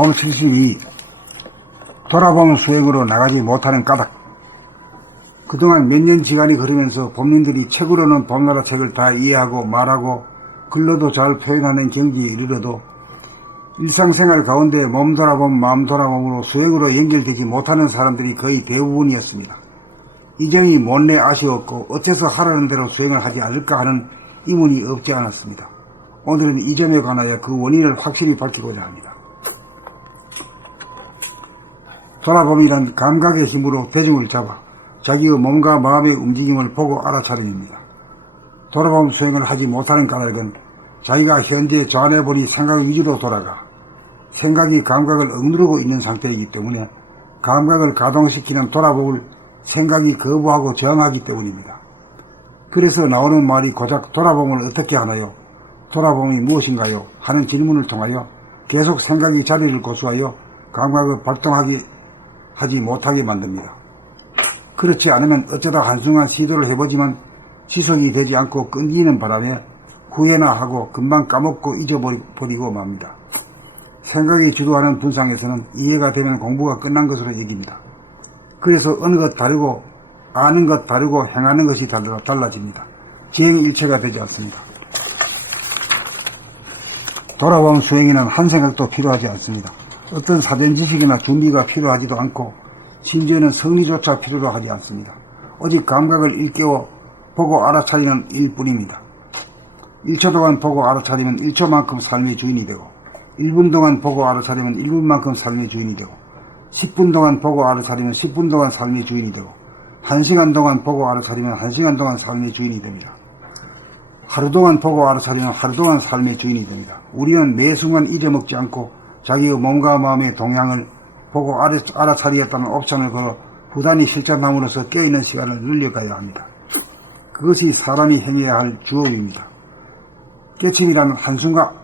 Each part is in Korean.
봄 72. 돌아봄 수행으로 나가지 못하는 까닭. 그동안 몇 년 시간이 흐르면서 봄님들이 책으로는 봄나라 책을 다 이해하고 말하고 글로도 잘 표현하는 경지에 이르러도 일상생활 가운데 몸 돌아봄 마음 돌아봄으로 수행으로 연결되지 못하는 사람들이 거의 대부분이었습니다. 이 점이 못내 아쉬웠고 어째서 하라는 대로 수행을 하지 않을까 하는 의문이 없지 않았습니다. 오늘은 이 점에 관하여 그 원인을 확실히 밝히고자 합니다. 돌아봄이란 감각의 힘으로 대중을 잡아 자기의 몸과 마음의 움직임을 보고 알아차림입니다. 돌아봄 수행을 하지 못하는 까닭은 자기가 현재 좌뇌본이 생각 위주로 돌아가 생각이 감각을 억누르고 있는 상태이기 때문에 감각을 가동시키는 돌아봄을 생각이 거부하고 저항하기 때문입니다. 그래서 나오는 말이 고작 돌아봄을 어떻게 하나요? 돌아봄이 무엇인가요? 하는 질문을 통하여 계속 생각이 자리를 고수하여 감각을 발동하지 못하게 만듭니다. 그렇지 않으면 어쩌다 한순간 시도를 해보지만 지속이 되지 않고 끊기는 바람에 후회나 하고 금방 까먹고 잊어버리고 맙니다. 생각이 주도하는 분상에서는 이해가 되면 공부가 끝난 것으로 여깁니다. 그래서 어느 것 다르고 아는 것 다르고 행하는 것이 달라집니다. 지행일체가 되지 않습니다. 돌아봄 수행에는 한 생각도 필요하지 않습니다. 어떤 사전 지식이나 준비가 필요하지도 않고 심지어는 성리조차 필요로 하지 않습니다. 오직 감각을 일깨워 보고 알아차리는 일뿐입니다. 1초 동안 보고 알아차리면 1초만큼 삶의 주인이 되고 1분 동안 보고 알아차리면 1분만큼 삶의 주인이 되고 10분 동안 보고 알아차리면 10분 동안 삶의 주인이 되고 1시간 동안 보고 알아차리면 1시간 동안 삶의 주인이 됩니다. 하루 동안 보고 알아차리면 하루 동안 삶의 주인이 됩니다. 우리는 매 순간 잊어먹지 않고 자기의 몸과 마음의 동향을 보고 알아차리겠다는 옵션을 걸어 부단히 실천함으로써 깨어있는 시간을 늘려가야 합니다. 그것이 사람이 행해야 할 주업입니다. 깨침이란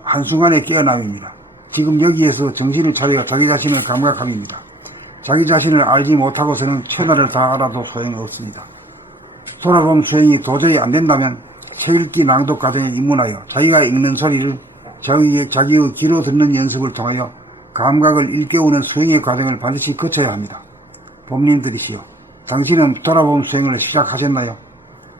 한순간의 깨어남입니다. 지금 여기에서 정신을 차려 자기 자신을 감각함입니다. 자기 자신을 알지 못하고서는 천하를 다 알아도 소용없습니다. 돌아봄 수행이 도저히 안된다면 책 읽기 낭독 과정에 입문하여 자기가 읽는 소리를 자기의 귀로 듣는 연습을 통하여 감각을 일깨우는 수행의 과정을 반드시 거쳐야 합니다. 봄님들이시여, 당신은 돌아봄 수행을 시작하셨나요?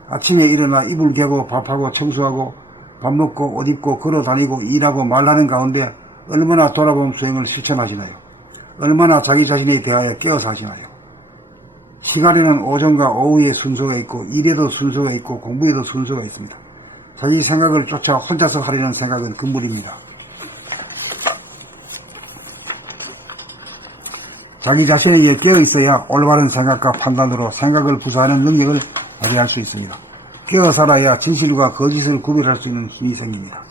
아침에 일어나 이불 개고 밥하고 청소하고 밥 먹고 옷 입고 걸어다니고 일하고 말하는 가운데 얼마나 돌아봄 수행을 실천하시나요? 얼마나 자기 자신에 대하여 깨어서 하시나요? 시간에는 오전과 오후에 순서가 있고 일에도 순서가 있고 공부에도 순서가 있습니다. 자기 생각을 쫓아 혼자서 하려는 생각은 금물입니다. 자기 자신에게 깨어있어야 올바른 생각과 판단으로 생각을 부사하는 능력을 발휘할 수 있습니다. 깨어 살아야 진실과 거짓을 구별할 수 있는 힘이 생깁니다.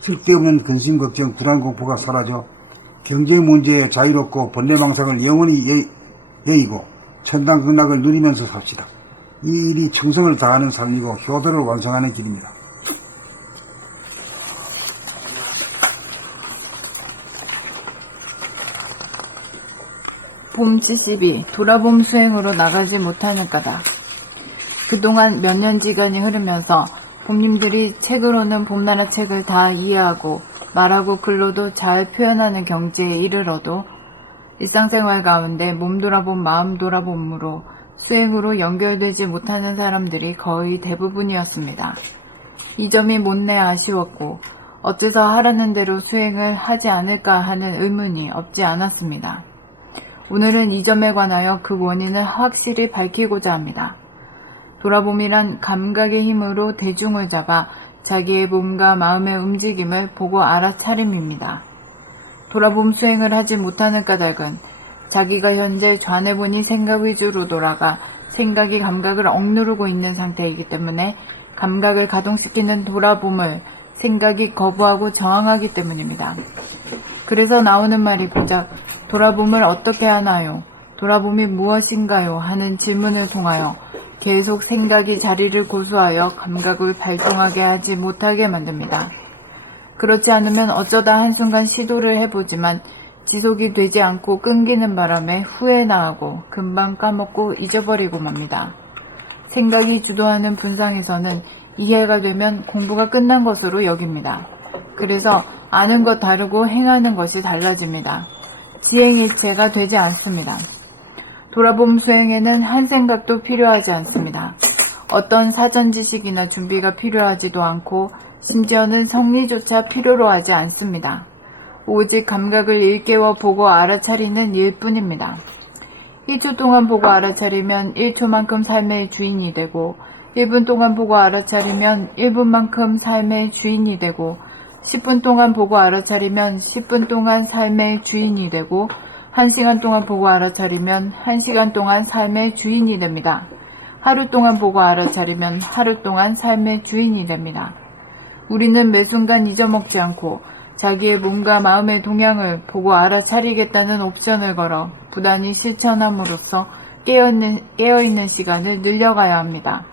쓸데없는 근심, 걱정, 불안, 공포가 사라져 경제 문제에 자유롭고 번뇌망상을 영원히 여의고 천당극락을 누리면서 삽시다. 이 일이 정성을 다하는 삶이고 효도를 완성하는 길입니다. 봄 72. 돌아봄 수행으로 나가지 못하는 까닭. 그동안 몇 년지간이 흐르면서 봄님들이 책으로는 봄나라 책을 다 이해하고 말하고 글로도 잘 표현하는 경지에 이르러도 일상생활 가운데 몸 돌아봄 마음 돌아봄으로 수행으로 연결되지 못하는 사람들이 거의 대부분이었습니다. 이 점이 못내 아쉬웠고 어째서 하라는 대로 수행을 하지 않을까 하는 의문이 없지 않았습니다. 오늘은 이 점에 관하여 그 원인을 확실히 밝히고자 합니다. 돌아봄이란 감각의 힘으로 대중을 잡아 자기의 몸과 마음의 움직임을 보고 알아차림입니다. 돌아봄 수행을 하지 못하는 까닭은 자기가 현재 좌뇌본이 생각 위주로 돌아가 생각이 감각을 억누르고 있는 상태이기 때문에 감각을 가동시키는 돌아봄을 생각이 거부하고 저항하기 때문입니다. 그래서 나오는 말이 고작 돌아봄을 어떻게 하나요? 돌아봄이 무엇인가요? 하는 질문을 통하여 계속 생각이 자리를 고수하여 감각을 발동하게 하지 못하게 만듭니다. 그렇지 않으면 어쩌다 한순간 시도를 해보지만 지속이 되지 않고 끊기는 바람에 후회나 하고 금방 까먹고 잊어버리고 맙니다. 생각이 주도하는 분상에서는 이해가 되면 공부가 끝난 것으로 여깁니다. 그래서 아는 것 다르고 행하는 것이 달라집니다. 지행일체가 되지 않습니다. 돌아봄 수행에는 한 생각도 필요하지 않습니다. 어떤 사전 지식이나 준비가 필요하지도 않고 심지어는 성리조차 필요로 하지 않습니다. 오직 감각을 일깨워 보고 알아차리는 일뿐입니다. 1초 동안 보고 알아차리면 1초만큼 삶의 주인이 되고 1분 동안 보고 알아차리면 1분만큼 삶의 주인이 되고 10분 동안 보고 알아차리면 10분 동안 삶의 주인이 되고 1시간 동안 보고 알아차리면 1시간 동안 삶의 주인이 됩니다. 하루 동안 보고 알아차리면 하루 동안 삶의 주인이 됩니다. 우리는 매 순간 잊어먹지 않고 자기의 몸과 마음의 동향을 보고 알아차리겠다는 옵션을 걸어 부단히 실천함으로써 깨어있는 시간을 늘려가야 합니다.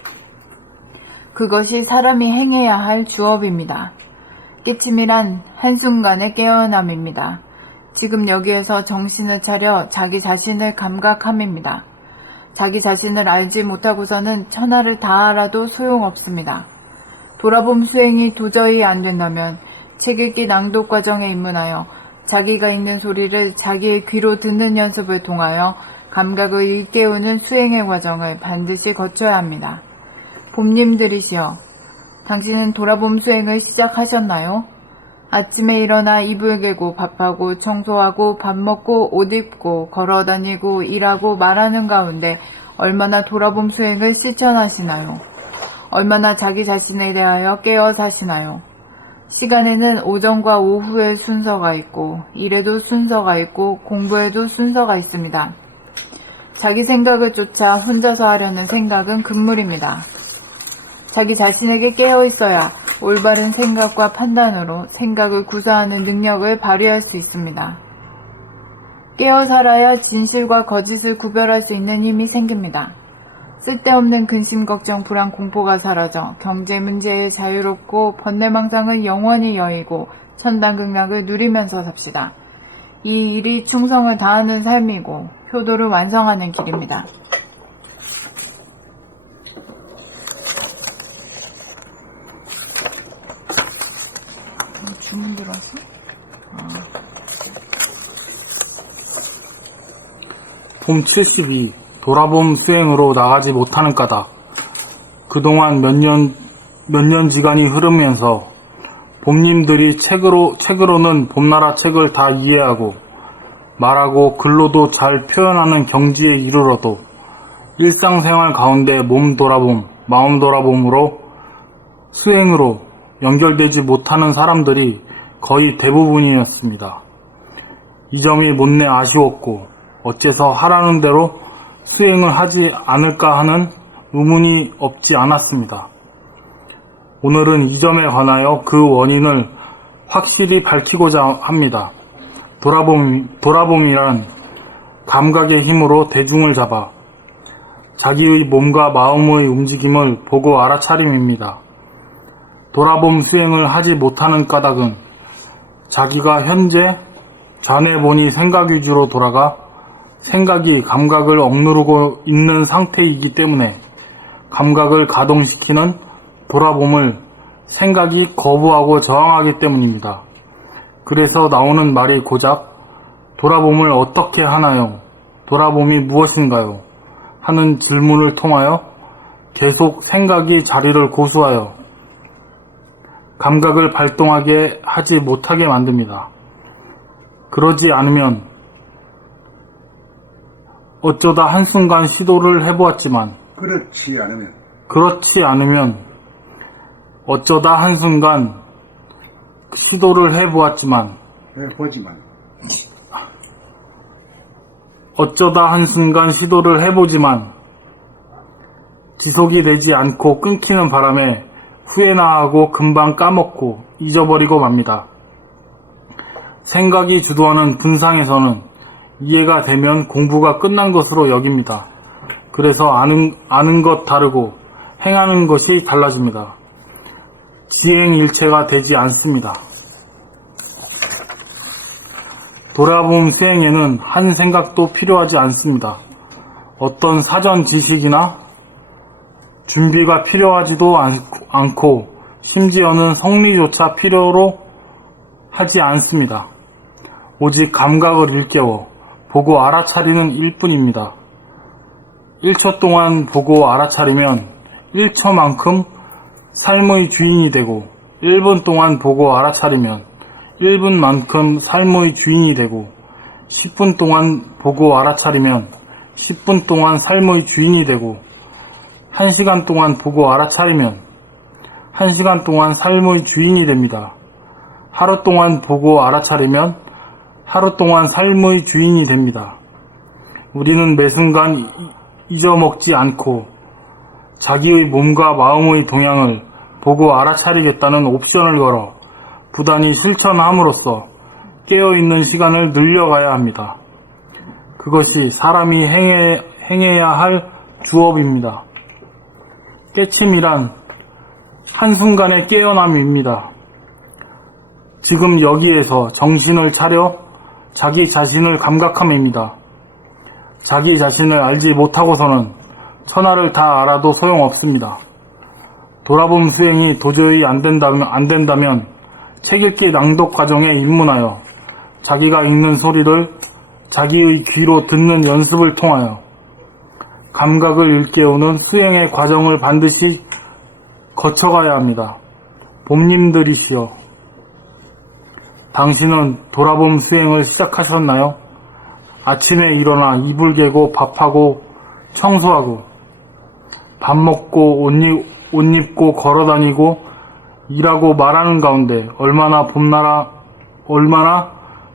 그것이 사람이 행해야 할 주업입니다. 깨침이란 한순간의 깨어남입니다. 지금 여기에서 정신을 차려 자기 자신을 감각함입니다. 자기 자신을 알지 못하고서는 천하를 다 알아도 소용없습니다. 돌아봄 수행이 도저히 안 된다면 책 읽기 낭독 과정에 입문하여 자기가 있는 소리를 자기의 귀로 듣는 연습을 통하여 감각을 일깨우는 수행의 과정을 반드시 거쳐야 합니다. 봄님들이시여, 당신은 돌아봄 수행을 시작하셨나요? 아침에 일어나 이불 개고 밥하고 청소하고 밥 먹고 옷 입고 걸어다니고 일하고 말하는 가운데 얼마나 돌아봄 수행을 실천하시나요? 얼마나 자기 자신에 대하여 깨어 사시나요? 시간에는 오전과 오후의 순서가 있고 일에도 순서가 있고 공부에도 순서가 있습니다. 자기 생각을 쫓아 혼자서 하려는 생각은 금물입니다. 자기 자신에게 깨어 있어야 올바른 생각과 판단으로 생각을 구사하는 능력을 발휘할 수 있습니다. 깨어 살아야 진실과 거짓을 구별할 수 있는 힘이 생깁니다. 쓸데없는 근심, 걱정, 불안, 공포가 사라져 경제 문제에 자유롭고 번뇌망상을 영원히 여의고 천당극락을 누리면서 삽시다. 이 일이 충성을 다하는 삶이고 효도를 완성하는 길입니다. 주문 들어왔어? 봄 72. 돌아봄 수행으로 나가지 못하는 까닭. 그동안 몇 년지간이 흐르면서 봄님들이 책으로는 봄나라 책을 다 이해하고 말하고 글로도 잘 표현하는 경지에 이르러도 일상생활 가운데 몸 돌아봄, 마음 돌아봄으로 수행으로 연결되지 못하는 사람들이 거의 대부분이었습니다. 이 점이 못내 아쉬웠고 어째서 하라는 대로 수행을 하지 않을까 하는 의문이 없지 않았습니다. 오늘은 이 점에 관하여 그 원인을 확실히 밝히고자 합니다. 돌아봄이란 감각의 힘으로 대중을 잡아 자기의 몸과 마음의 움직임을 보고 알아차림입니다. 돌아봄 수행을 하지 못하는 까닭은 자기가 현재 좌뇌본이 생각 위주로 돌아가 생각이 감각을 억누르고 있는 상태이기 때문에 감각을 가동시키는 돌아봄을 생각이 거부하고 저항하기 때문입니다. 그래서 나오는 말이 고작 돌아봄을 어떻게 하나요? 돌아봄이 무엇인가요? 하는 질문을 통하여 계속 생각이 자리를 고수하여 감각을 발동하게 하지 못하게 만듭니다. 그러지 않으면 어쩌다 한순간 시도를 해보았지만 그렇지 않으면 어쩌다 한순간 시도를 해보았지만 어쩌다 한순간 시도를 해보지만 지속이 되지 않고 끊기는 바람에 후회나 하고 금방 까먹고 잊어버리고 맙니다. 생각이 주도하는 분상에서는 이해가 되면 공부가 끝난 것으로 여깁니다. 그래서 아는 것 다르고 행하는 것이 달라집니다. 지행일체가 되지 않습니다. 돌아봄 수행에는 한 생각도 필요하지 않습니다. 어떤 사전 지식이나 준비가 필요하지도 않고 심지어는 성리조차 필요로 하지 않습니다. 오직 감각을 일깨워 보고 알아차리는 일뿐입니다. 1초 동안 보고 알아차리면 1초만큼 삶의 주인이 되고 1분 동안 보고 알아차리면 1분만큼 삶의 주인이 되고 10분 동안 보고 알아차리면 10분 동안 삶의 주인이 되고 1시간 동안 보고 알아차리면 1시간 동안 삶의 주인이 됩니다. 하루 동안 보고 알아차리면 하루 동안 삶의 주인이 됩니다. 우리는 매 순간 잊어먹지 않고 자기의 몸과 마음의 동향을 보고 알아차리겠다는 옵션을 걸어 부단히 실천함으로써 깨어있는 시간을 늘려가야 합니다. 그것이 사람이 행해야 할 주업입니다. 깨침이란 한순간의 깨어남입니다. 지금 여기에서 정신을 차려 자기 자신을 감각함입니다. 자기 자신을 알지 못하고서는 천하를 다 알아도 소용없습니다. 돌아봄 수행이 도저히 안 된다면 책 읽기 낭독 과정에 입문하여 자기가 읽는 소리를 자기의 귀로 듣는 연습을 통하여 감각을 일깨우는 수행의 과정을 반드시 거쳐가야 합니다. 봄님들이시여, 당신은 돌아봄 수행을 시작하셨나요? 아침에 일어나 이불 개고 밥하고 청소하고 밥 먹고 옷 입고 걸어다니고 일하고 말하는 가운데 얼마나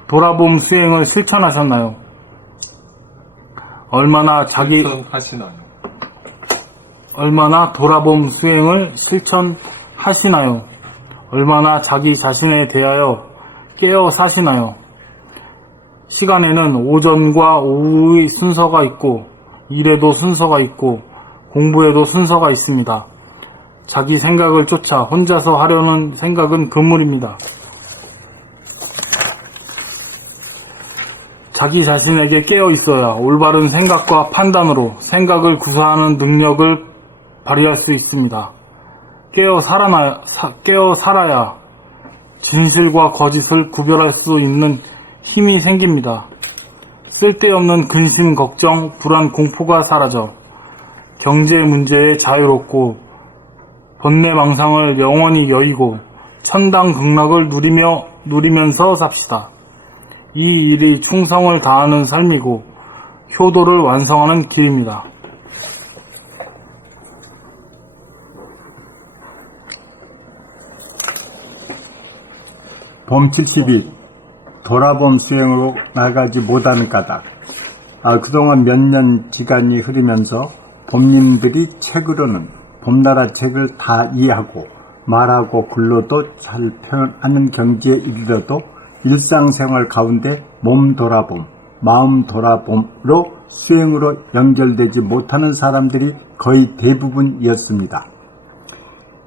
돌아봄 수행을 실천하셨나요? 얼마나 돌아봄 수행을 실천하시나요? 얼마나 자기 자신에 대하여 깨어 사시나요? 시간에는 오전과 오후의 순서가 있고 일에도 순서가 있고 공부에도 순서가 있습니다. 자기 생각을 쫓아 혼자서 하려는 생각은 금물입니다. 자기 자신에게 깨어 있어야 올바른 생각과 판단으로 생각을 구사하는 능력을 발휘할 수 있습니다. 깨어 살아야 진실과 거짓을 구별할 수 있는 힘이 생깁니다. 쓸데없는 근심, 걱정, 불안, 공포가 사라져 경제 문제에 자유롭고 번뇌망상을 영원히 여의고 천당극락을 누리면서 삽시다. 이 일이 충성을 다하는 삶이고 효도를 완성하는 길입니다. 봄 70일 돌아봄 수행으로 나가지 못하는 까닭. 그동안 몇 년 기간이 흐르면서 봄님들이 책으로는 봄나라 책을 다 이해하고 말하고 글로도 잘 표현하는 경지에 이르러도 일상생활 가운데 몸 돌아봄, 마음 돌아봄으로 수행으로 연결되지 못하는 사람들이 거의 대부분이었습니다.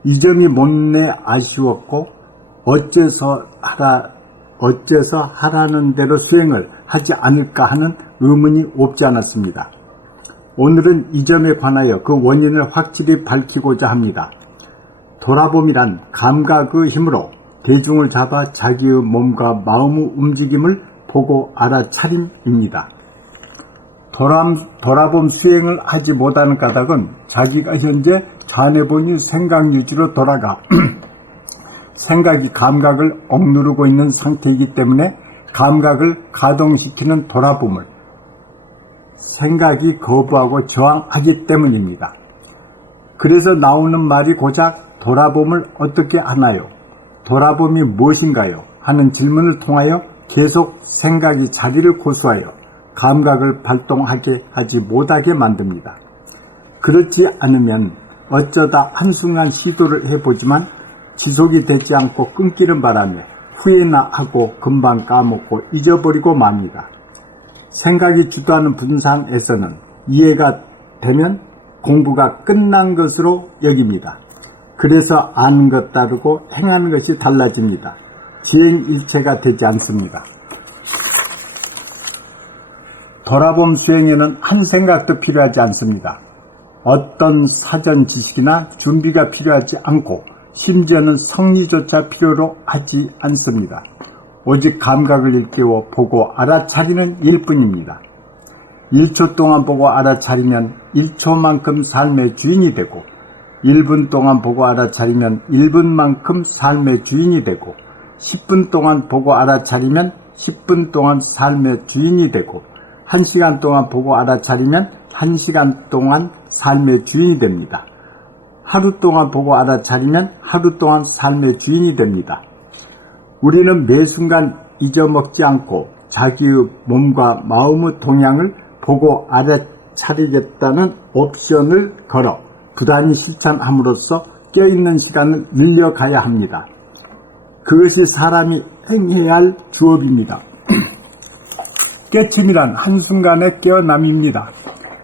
이 점이 못내 아쉬웠고 어째서 하라는 대로 수행을 하지 않을까 하는 의문이 없지 않았습니다. 오늘은 이 점에 관하여 그 원인을 확실히 밝히고자 합니다. 돌아봄이란 감각의 힘으로 대중을 잡아 자기의 몸과 마음의 움직임을 보고 알아차림입니다. 돌아봄 수행을 하지 못하는 까닭은 자기가 현재 자뇌본유 생각 유지로 돌아가 생각이 감각을 억누르고 있는 상태이기 때문에 감각을 가동시키는 돌아봄을 생각이 거부하고 저항하기 때문입니다. 그래서 나오는 말이 고작 돌아봄을 어떻게 하나요? 돌아봄이 무엇인가요? 하는 질문을 통하여 계속 생각이 자리를 고수하여 감각을 발동하게 하지 못하게 만듭니다. 그렇지 않으면 어쩌다 한순간 시도를 해보지만 지속이 되지 않고 끊기는 바람에 후회나 하고 금방 까먹고 잊어버리고 맙니다. 생각이 주도하는 분상에서는 이해가 되면 공부가 끝난 것으로 여깁니다. 그래서 아는 것 따르고 행하는 것이 달라집니다. 지행일체가 되지 않습니다. 돌아봄 수행에는 한 생각도 필요하지 않습니다. 어떤 사전 지식이나 준비가 필요하지 않고 심지어는 성리조차 필요로 하지 않습니다. 오직 감각을 일깨워 보고 알아차리는 일뿐입니다. 1초 동안 보고 알아차리면 1초만큼 삶의 주인이 되고 1분 동안 보고 알아차리면 1분만큼 삶의 주인이 되고 10분 동안 보고 알아차리면 10분 동안 삶의 주인이 되고 1시간 동안 보고 알아차리면 1시간 동안 삶의 주인이 됩니다. 하루 동안 보고 알아차리면 하루 동안 삶의 주인이 됩니다. 우리는 매 순간 잊어먹지 않고 자기의 몸과 마음의 동향을 보고 알아차리겠다는 옵션을 걸어 부단히 실천함으로써 껴있는 시간을 늘려가야 합니다. 그것이 사람이 행해야 할 주업입니다. 깨침이란 한순간의 깨어남입니다.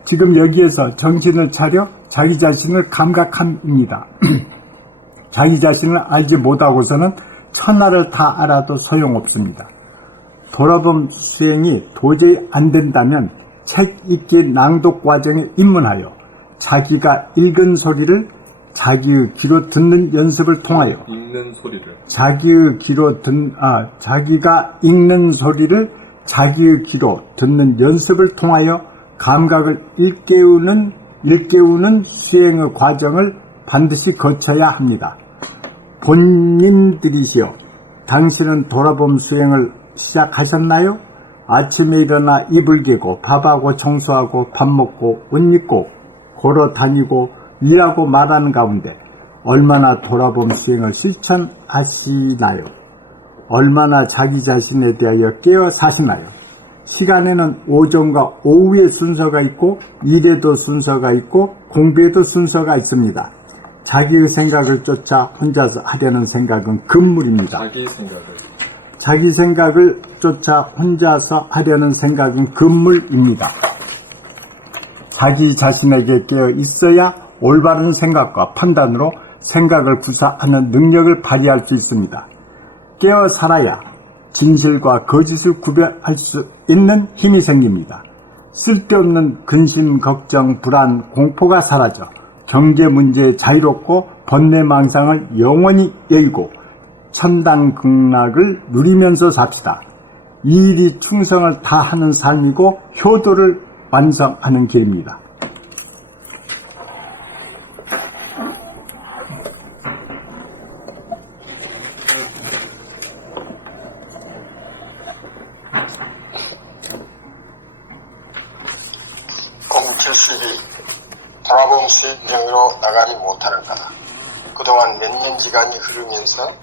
지금 여기에서 정신을 차려 자기 자신을 감각함입니다. 자기 자신을 알지 못하고서는 천하를 다 알아도 소용없습니다. 돌아봄 수행이 도저히 안 된다면 책 읽기 낭독 과정에 입문하여 자기가 읽은 소리를 자기의 귀로 듣는 연습을 통하여 자기가 읽는 소리를 자기의 귀로 듣는 연습을 통하여 감각을 일깨우는 수행의 과정을 반드시 거쳐야 합니다. 본인들이시여, 당신은 돌아봄 수행을 시작하셨나요? 아침에 일어나 이불 개고 밥하고 청소하고 밥 먹고 옷 입고 걸어 다니고 일하고 말하는 가운데 얼마나 돌아봄 수행을 실천하시나요? 얼마나 자기 자신에 대하여 깨어 사시나요? 시간에는 오전과 오후의 순서가 있고 일에도 순서가 있고 공부에도 순서가 있습니다. 자기의 생각을 쫓아 혼자서 하려는 생각은 금물입니다. 자기 생각을 쫓아 혼자서 하려는 생각은 금물입니다. 자기 자신에게 깨어 있어야 올바른 생각과 판단으로 생각을 구사하는 능력을 발휘할 수 있습니다. 깨어 살아야 진실과 거짓을 구별할 수 있는 힘이 생깁니다. 쓸데없는 근심, 걱정, 불안, 공포가 사라져 경제 문제에 자유롭고 번뇌망상을 영원히 여의고 천당극락을 누리면서 삽시다. 이 일이 충성을 다하는 삶이고 효도를 완성하는 길입니다. 필수기 돌아봄 수행으로 나가지 못하는 까다. 그동안 몇 년지간이 흐르면서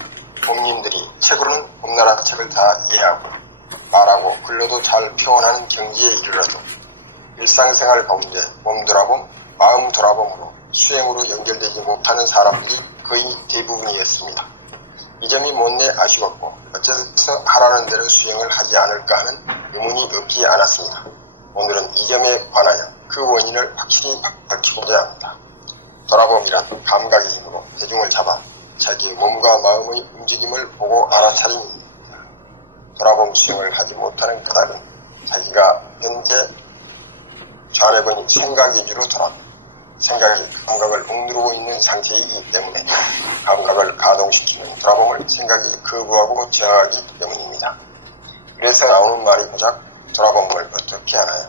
봄님들이 책으로는 봄나라 책을 다 이해하고 말하고 글로도 잘 표현하는 경지에 이르러도 일상생활 가운데 몸 돌아봄, 마음 돌아봄으로 수행으로 연결되지 못하는 사람들이 거의 대부분이었습니다. 이 점이 못내 아쉬웠고 어째서 하라는 대로 수행을 하지 않을까 하는 의문이 없지 않았습니다. 오늘은 이 점에 관하여 그 원인을 확실히 밝히고자 합니다. 돌아봄이란 감각의 힘으로 대중을 잡아 자기의 몸과 마음의 움직임을 보고 알아차림입니다. 돌아봄 수행을 하지 못하는 까닭은 자기가 현재 좌뇌번이 생각 위주로 돌아갑니다. 생각이 감각을 억누르고 있는 상태이기 때문에 감각을 가동시키는 돌아봄을 생각이 거부하고 저항하기 때문입니다. 그래서 나오는 말이 고작 돌아봄을 어떻게 하나요?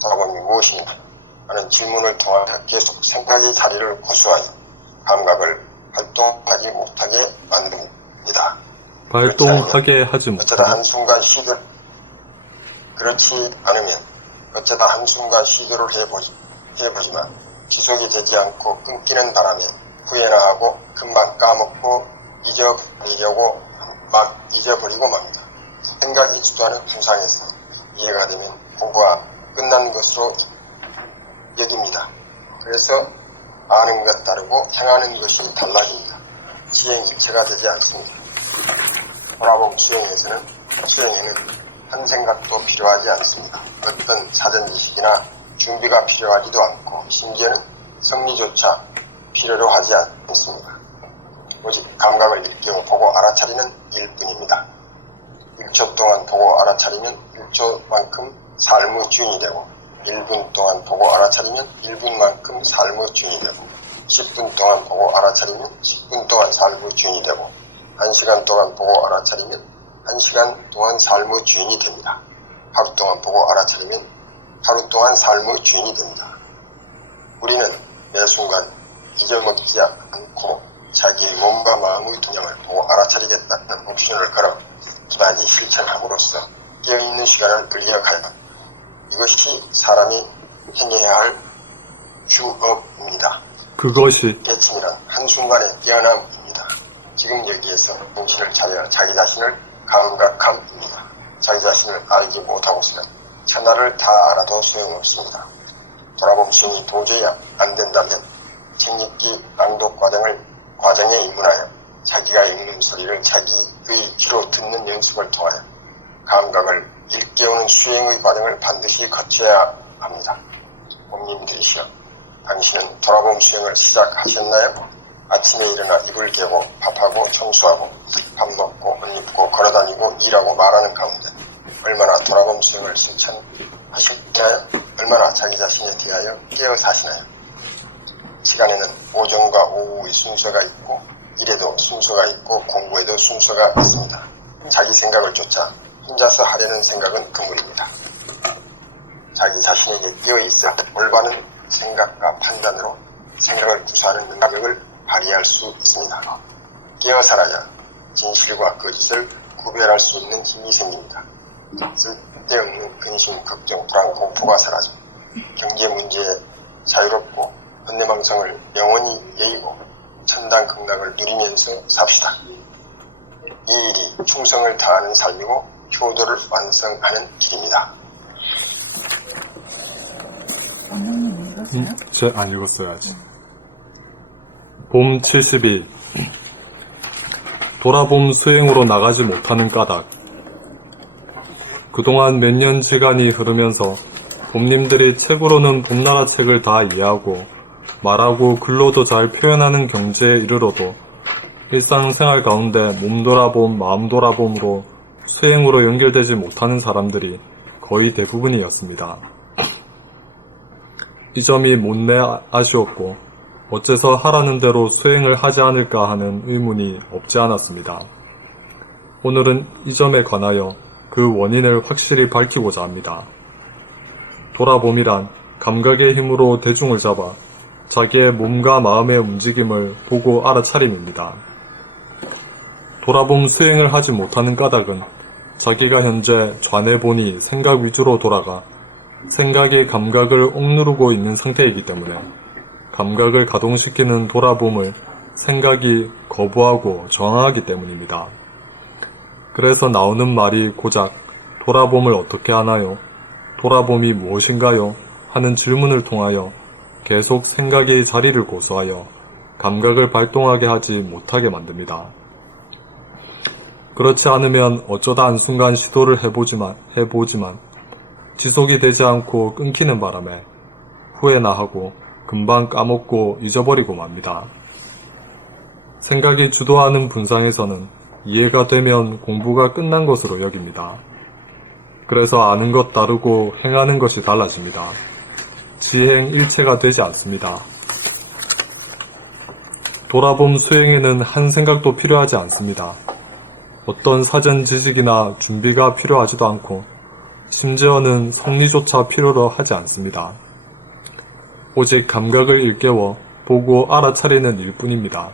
돌아봄이 무엇입니까? 하는 질문을 통하여 계속 생각의 자리를 고수하여 감각을 활동하지 못하게 만듭니다. 발동하게 하지 어쩌다 못하게. 한순간 시도를 그렇지 않으면 어쩌다 한순간 시도를 해보지만 지속이 되지 않고 끊기는 바람에 후회나 하고 금방 까먹고 잊어버리고 맙니다. 생각이 주도하는 분상에서 이해가 되면 공부가 끝난 것으로 여깁니다. 그래서 아는 것 다르고 행하는 것이 달라집니다. 시행 입체가 되지 않습니다. 돌아봄 수행에는 한 생각도 필요하지 않습니다. 어떤 사전 지식이나 준비가 필요하지도 않고 심지어는 성리조차 필요로 하지 않습니다. 오직 감각을 일깨워 보고 알아차리는 일뿐입니다. 1초 동안 보고 알아차리면 1초만큼 삶의 주인이 되고 1분 동안 보고 알아차리면 1분만큼 삶의 주인이 되고 10분 동안 보고 알아차리면 10분 동안 삶의 주인이 되고 1시간 동안 보고 알아차리면 1시간 동안 삶의 주인이 됩니다. 하루 동안 보고 알아차리면 하루 동안 삶의 주인이 됩니다. 우리는 매 순간 잊어먹지 않고 자기의 몸과 마음의 동향을 보고 알아차리겠다는 옵션을 걸어 부단히 실천함으로써 깨어있는 시간을 늘려가야 이것이 사람이 행해야 할 주업입니다. 그것이 깨침이란 한순간의 깨어남입니다. 지금 여기에서 정신을 차려 자기 자신을 감각함입니다. 자기 자신을 알지 못하고서는 천하를 다 알아도 소용없습니다. 돌아봄 수행이 도저히 안 된다면 책 읽기 낭독 과정에 입문하여 자기가 읽는 소리를 자기의 귀로 듣는 연습을 통하여 감각을 일깨우는 수행의 과정을 반드시 거쳐야 합니다. 봄님들이시여, 당신은 돌아봄 수행을 시작하셨나요? 아침에 일어나 이불 개고 밥하고 청소하고 밥 먹고 옷 입고 걸어다니고 일하고 말하는 가운데 얼마나 돌아봄 수행을 실천하셨나요? 얼마나 자기 자신에 대하여 깨어 사시나요? 시간에는 오전과 오후의 순서가 있고 일에도 순서가 있고 공부에도 순서가 있습니다. 자기 생각을 쫓아 혼자서 하려는 생각은 그물입니다. 자기 자신에게 깨어있어 올바른 생각과 판단으로 생각을 구사하는 능력을 발휘할 수 있습니다. 깨어 살아야 진실과 거짓을 구별할 수 있는 힘이 생깁니다. 쓸데없는 근심, 걱정, 불안, 공포가 사라져 경제 문제에 자유롭고 헌내망상을 영원히 여의고 천당 극락을 누리면서 삽시다. 이 일이 충성을 다하는 삶이고 효도를 완성하는 길입니다. 안 읽었어요 아직. 봄 72. 돌아봄 수행으로 나가지 못하는 까닭. 그동안 몇 년지간이 흐르면서 봄님들이 책으로는 봄나라 책을 다 이해하고 말하고 글로도 잘 표현하는 경지에 이르러도 일상생활 가운데 몸 돌아봄, 마음 돌아봄으로 수행으로 연결되지 못하는 사람들이 거의 대부분이었습니다. 이 점이 못내 아쉬웠고 어째서 하라는 대로 수행을 하지 않을까 하는 의문이 없지 않았습니다. 오늘은 이 점에 관하여 그 원인을 확실히 밝히고자 합니다. 돌아봄이란 감각의 힘으로 대중을 잡아 자기의 몸과 마음의 움직임을 보고 알아차림입니다. 돌아봄 수행을 하지 못하는 까닭은 자기가 현재 좌뇌본이 생각 위주로 돌아가 생각의 감각을 억누르고 있는 상태이기 때문에 감각을 가동시키는 돌아봄을 생각이 거부하고 저항하기 때문입니다. 그래서 나오는 말이 고작 돌아봄을 어떻게 하나요? 돌아봄이 무엇인가요? 하는 질문을 통하여 계속 생각의 자리를 고수하여 감각을 발동하게 하지 못하게 만듭니다. 그렇지 않으면 어쩌다 한순간 시도를 해보지만 지속이 되지 않고 끊기는 바람에 후회나 하고 금방 까먹고 잊어버리고 맙니다. 생각이 주도하는 분상에서는 이해가 되면 공부가 끝난 것으로 여깁니다. 그래서 아는 것 다르고 행하는 것이 달라집니다. 지행 일체가 되지 않습니다. 돌아봄 수행에는 한 생각도 필요하지 않습니다. 어떤 사전 지식이나 준비가 필요하지도 않고 심지어는 성리조차 필요로 하지 않습니다. 오직 감각을 일깨워 보고 알아차리는 일뿐입니다.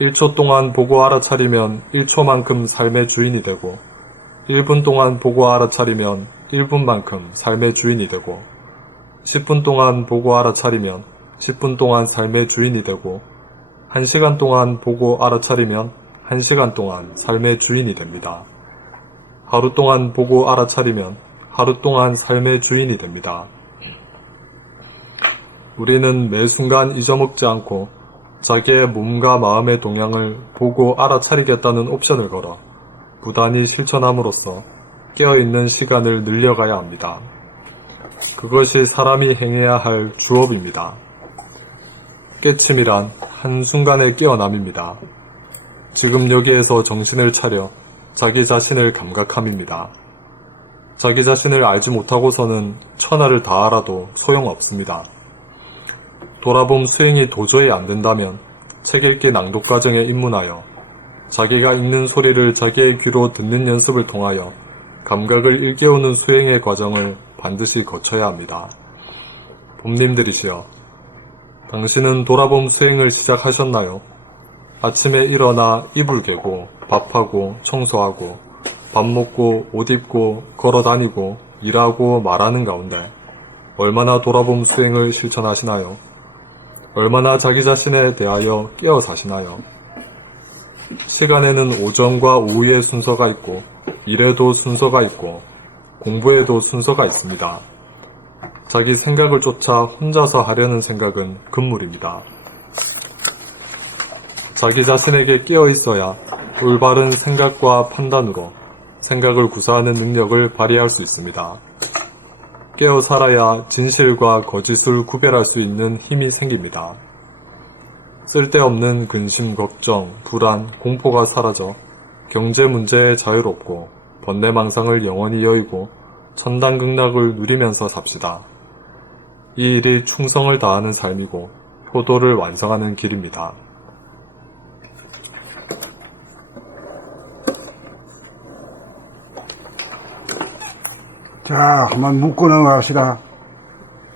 1초 동안 보고 알아차리면 1초만큼 삶의 주인이 되고 1분 동안 보고 알아차리면 1분만큼 삶의 주인이 되고 10분 동안 보고 알아차리면 10분 동안 삶의 주인이 되고 1시간 동안 보고 알아차리면 1시간 동안 삶의 주인이 됩니다. 하루 동안 보고 알아차리면 하루 동안 삶의 주인이 됩니다. 우리는 매 순간 잊어먹지 않고 자기의 몸과 마음의 동향을 보고 알아차리겠다는 옵션을 걸어 부단히 실천함으로써 깨어있는 시간을 늘려가야 합니다. 그것이 사람이 행해야 할 주업입니다. 깨침이란 한순간의 깨어남입니다. 지금 여기에서 정신을 차려 자기 자신을 감각함입니다. 자기 자신을 알지 못하고서는 천하를 다 알아도 소용없습니다. 돌아봄 수행이 도저히 안 된다면 책 읽기 낭독 과정에 입문하여 자기가 읽는 소리를 자기의 귀로 듣는 연습을 통하여 감각을 일깨우는 수행의 과정을 반드시 거쳐야 합니다. 봄님들이시여, 당신은 돌아봄 수행을 시작하셨나요? 아침에 일어나 이불 개고 밥하고 청소하고 밥 먹고 옷 입고 걸어 다니고 일하고 말하는 가운데 얼마나 돌아봄 수행을 실천하시나요? 얼마나 자기 자신에 대하여 깨어 사시나요? 시간에는 오전과 오후의 순서가 있고 일에도 순서가 있고 공부에도 순서가 있습니다. 자기 생각을 쫓아 혼자서 하려는 생각은 금물입니다. 자기 자신에게 깨어 있어야 올바른 생각과 판단으로 생각을 구사하는 능력을 발휘할 수 있습니다. 깨어 살아야 진실과 거짓을 구별할 수 있는 힘이 생깁니다. 쓸데없는 근심, 걱정, 불안, 공포가 사라져 경제 문제에 자유롭고 번뇌망상을 영원히 여의고 천당극락을 누리면서 삽시다. 이 일이 충성을 다하는 삶이고 효도를 완성하는 길입니다. 자, 한번 묻고 넘어갑시다.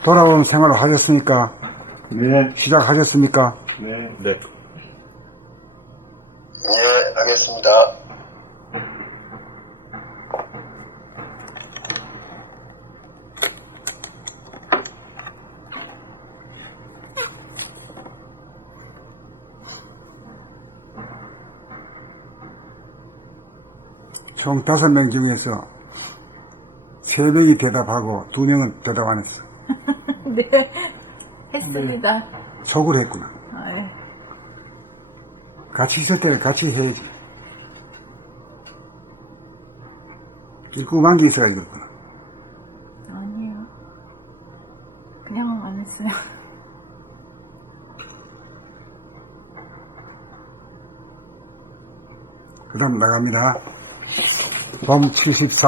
돌아봄 생활을 하셨습니까? 네, 시작하셨습니까? 네. 네. 예, 하겠습니다. 총 5명 중에서 3명이 대답하고 2명은 대답 안 했어. 네, 했습니다. 속을 했구나. 아, 예. 같이 있을 때는 같이 해야지. 일구만 게 있어야 이거구나. 아니에요. 그냥 안 했어요. 그 다음 나갑니다. 봄 74.